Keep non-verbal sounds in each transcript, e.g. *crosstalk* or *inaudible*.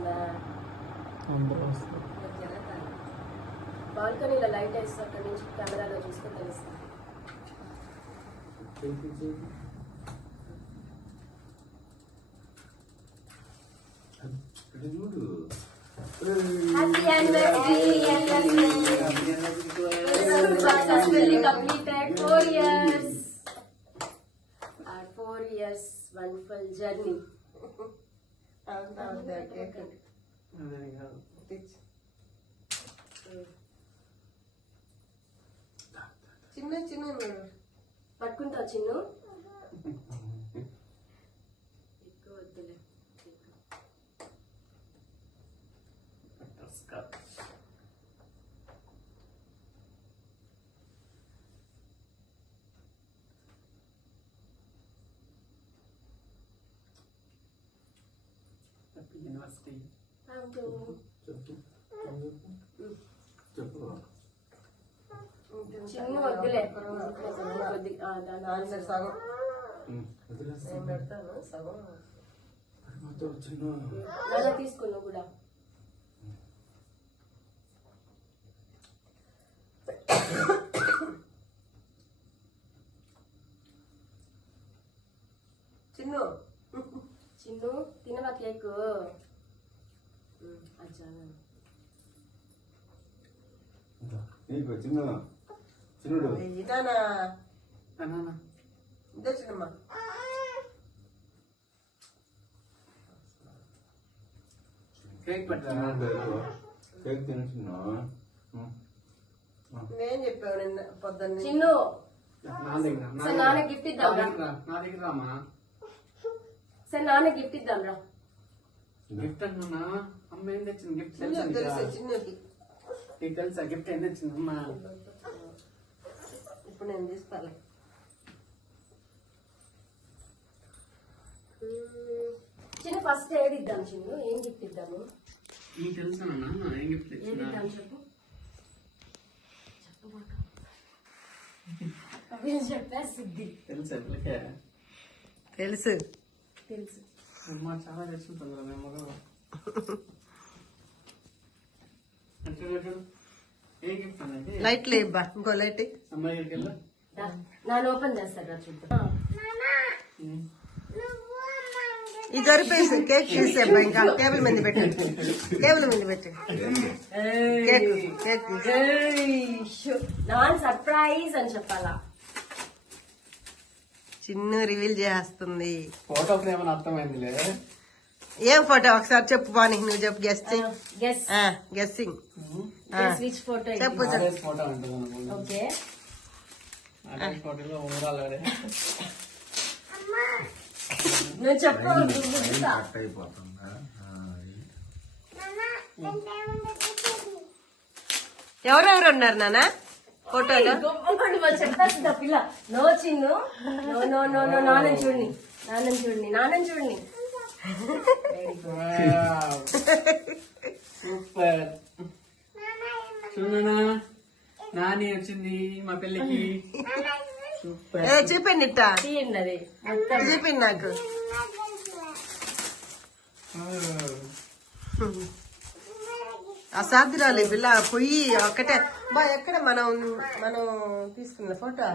వస్తుందా అందరూ వస్తారు బాల్కనీలో లైట్ వేస్తే అక్కడి నుంచి కెమెరాలో చూస్తే తెలుస్తుంది ఇక్కడ చూడు happy anniversary successfully completed four years or four years wonderful journey అదే కాదు చిన్న చిన్న పట్టుకుంటావు చిన్ను? యూనివర్సిటీ చెప్పు చెప్పు చిన్ను వద్దులే. కొద్ది ఆ, దాని ఆన్సర్. సగం ఉమ్, వదిలేస్తా. నేను పెడతాను సగం. మొత్తం చిన్న నాన్న తీసుకున్నావు కూడా. చిన్ను. చిన్ను తినవా కేక్ నీకు చిన్న చిన్నుడు ఇదానా అన్నా ఇదే చిన్నమ్మ కేక్ పెట్టారా చిన్నుడు కేక్ తిన చిన్న. నేను చెప్పావు నిన్న పొద్దున్న చిన్ను నా దగ్గర నా దగ్గర. నా రామా సరే నాన్న గిఫ్ట్ ఇద్దాం రా. గిఫ్ట్ అంటున్నా అమ్మ ఏం తెచ్చింది? గిఫ్ట్ చిన్న తెలుసా తెలుసు నీకు? తెలుసా? గిఫ్ట్ ఏం తెచ్చింది అమ్మ ఇప్పుడు నేను మ్మ్. చిన్ను ఫస్ట్ ఏది ఇద్దాం చిన్ను? ఏం గిఫ్ట్ ఇద్దాము? నీకు తెలుసా నాన్న? ఏం గిఫ్ట్ తెచ్చినా ఇద్దాం చెప్పు? చెప్పు మాకు. అవి చెప్పేసిద్ది తెలుసా తెలుసు. తెలుసు. అమ్మ చాలా కదా మేము ఏ గిఫ్ట్ అనేది లైట్ లేబ్బా ఇంకో లైట్ అమ్మాయి దగ్గరికి వెళ్ళు? చూద్దాం. ఈ జరిపేసి కేక్ తీసేబ్బా ఇంకా టేబుల్ మీద పెట్టి. టేబుల్ మీద పెట్టి. Cake cake. నాన్న సర్ప్రైజ్ అని చెప్పాలా? చిన్ను రివీల్ చేస్తుంది. ఫోటో ఫ్రేమ్ అని అర్థమైందిలే ఏం ఫోటో? ఒకసారి చెప్పు బాని నువ్వు చెప్పు guessing guess guessing guess which photo చెప్పు నువ్వు చెప్పు కట్ అయిపోతుందా? ఆ, ఎవరెవరు ఉన్నారు నాన్న? ఫోటోలో చెప్పేస్తుంది పిల్ల. No Chinnu. No no no no నాన్నని చూడండి. చూడండి చూడండి. సూపర్. చూడనా నాని వచ్చింది మా పెళ్ళికి. సూపర్. ఏ చూపిండి అది. చూపిండి నాకు. అసాధ్యురాలు పిల్ల. పొయ్యి ఒక్కటే. బా ఎక్కడ మనం మనం తీసుకున్న ఫోటో?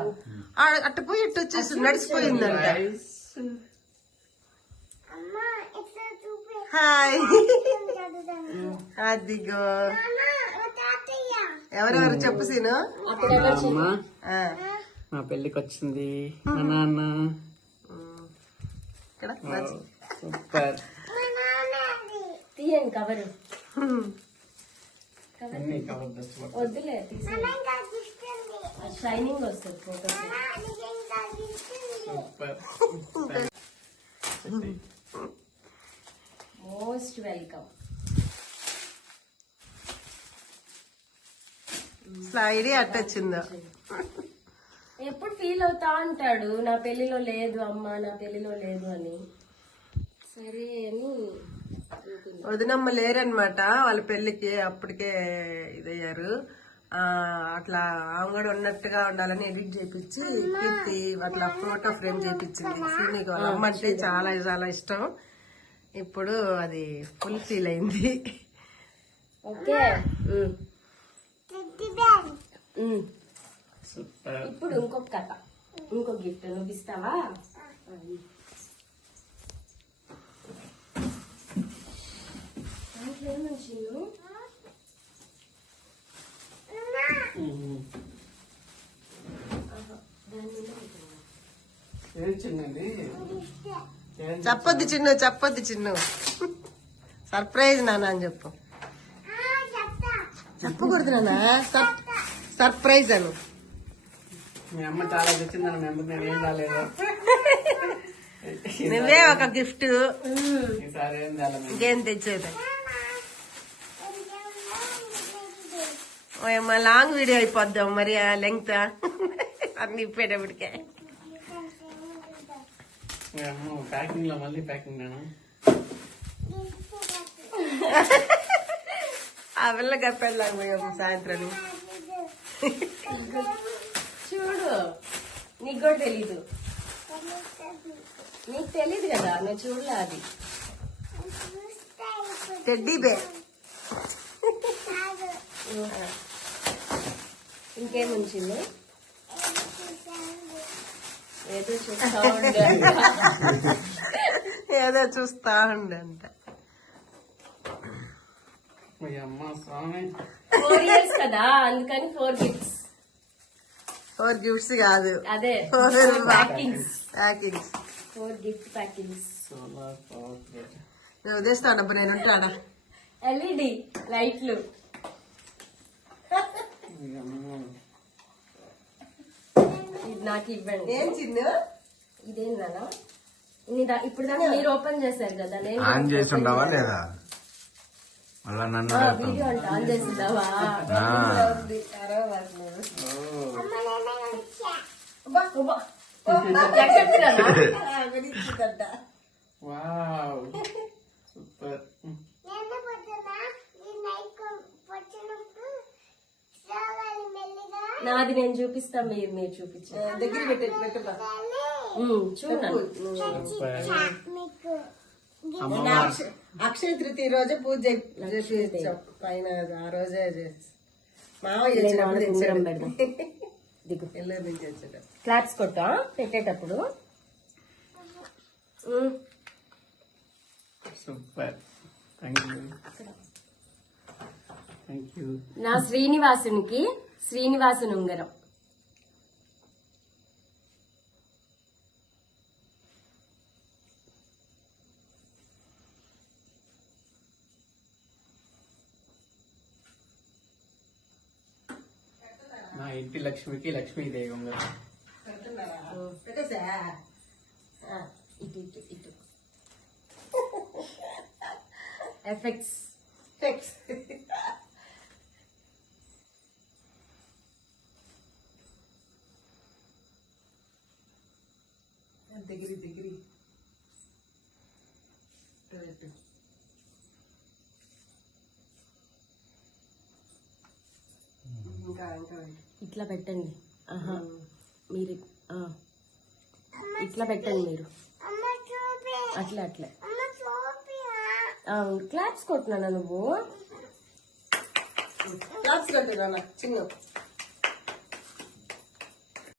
అట్ట పోయి ఇట్టు వచ్చేసి నడిచిపోయిందంట. హాయ్. *laughs* అదిగో. ఎవరెవరు చెప్పు సీను? అక్కడ ఎవరు చిన్ను? అమ్మా. ఆ, మా పెళ్ళికి వచ్చింది. మా నాన్న. ఇక్కడ. సూపర్. తీయండి కవర్ అన్ని కవర్ వద్దులే తీసేయండి షైనింగ్ వస్తుంది photo super. Most welcome. Slide అట్టొచ్చిందో ఎప్పుడు ఫీల్ అవుతా అంటాడు నా పెళ్ళిలో లేదు అమ్మ నా పెళ్ళిలో లేదు అని. సరే అని. వదినమ్మ లేరనమాట వాళ్ళ పెళ్ళికి అప్పటికే ఇదయ్యారు. అట్లా ఆమె కూడా ఉన్నట్టుగా ఉండాలని ఎడిట్ చేపించి కీర్తి అట్లా ఫోటో ఫ్రేమ్ చేపించింది సీనికి వాళ్ళ అమ్మ అంటే చాలా చాలా ఇష్టం. ఇప్పుడు అది ఫుల్ ఫీల్ అయింది. ఇప్పుడు ఇంకొక కథ. ఇంకో గిఫ్ట్ నువ్వు ఇస్తావా దాంట్లో ఏమని చిన్ను? ఆహా, దాని మీద పెట్టావా? ఏం చిన్నది ఏం చెప్పొద్దు చిన్ను చెప్పొద్దు చిన్ను. సర్ప్రైజ్ నాన్న అని చెప్పు. చెప్పకూడదు నాన్న. సర్- సర్ప్రైజ్ అను. మీ అమ్మ చాలా తెచ్చిందని మీ అమ్మకి నేను రాలేదు. నువ్వే ఒక గిఫ్ట్. ఇంకేం తెచ్చేది? లాంగ్ వీడియో అయిపోద్దాం మరి ఆ లెంగ్త్ అన్ని ఇప్పేటప్పటికే మీ అమ్మ ప్యాకింగ్లో మళ్ళీ ప్యాకింగ్ నేను? ఆ పిల్ల కప్పెళ్ళాము పోయాము సాయంత్రం. చూడు నీకు కూడా తెలీదు. నీకు తెలీదు కదా నువ్వు చూడలే అది. టెడ్డీ బే ఇంకేం ఉంచింది? ఏదో చూస్తా ఉండే ఏదో చూస్తా ఉండంట మీ అమ్మ స్వామి. ఫోర్ ఇయర్స్ కదా అందుకని ఫోర్ గిఫ్ట్స్ ఫోర్ గిఫ్ట్స్ కాదు. అదే Four packings packings four gift packings నువ్వు తెస్తానప్పుడు నేను ఉంటాడా ఎల్ఈడి లైట్లు మీ అమ్మ ఇది నాకు ఇవ్వండి. ఏం చిన్ను? ఇది ఇప్పుడు దాకా మీరు ఓపెన్ చేశారు కదా నేను ఆన్ చేసి ఉండవా లేదా? మళ్ళా నన్ను. వీడియో అంటే ఆన్ *laughs* ఆ, వావ్. నాది నేను చూపిస్తా మీరు మీరు చూపించండి. దగ్గర చూడండి. అక్షయ తృతీయ రోజే పూజ పైన ఆ రోజే పెడదాం. దిగు. ఎల్లూరు నుంచి వచ్చాడు క్లాప్స్ కొట్టా? పెట్టేటప్పుడు? Super. Thank you thank you నా శ్రీనివాసునికి శ్రీనివాసుని ఉంగరం నా ఇంటి లక్ష్మికి లక్ష్మీదేవి ఉంగరం. పెట్టేసా? ఆ, ఇటు ఇటు ఇటు. *laughs* ఎఫెక్ట్స్ టెక్స్ దగ్గరి దగ్గరి. పెట్టు. ఇంకా ఇంకా ఇట్లా పెట్టండి. ఆహా మీరు. ఇట్లా పెట్టండి మీరు. అట్లా అట్లా. క్లాప్స్ కొట్టినా నువ్వు? క్లాప్స్ కట్టు నాన్న చిన్న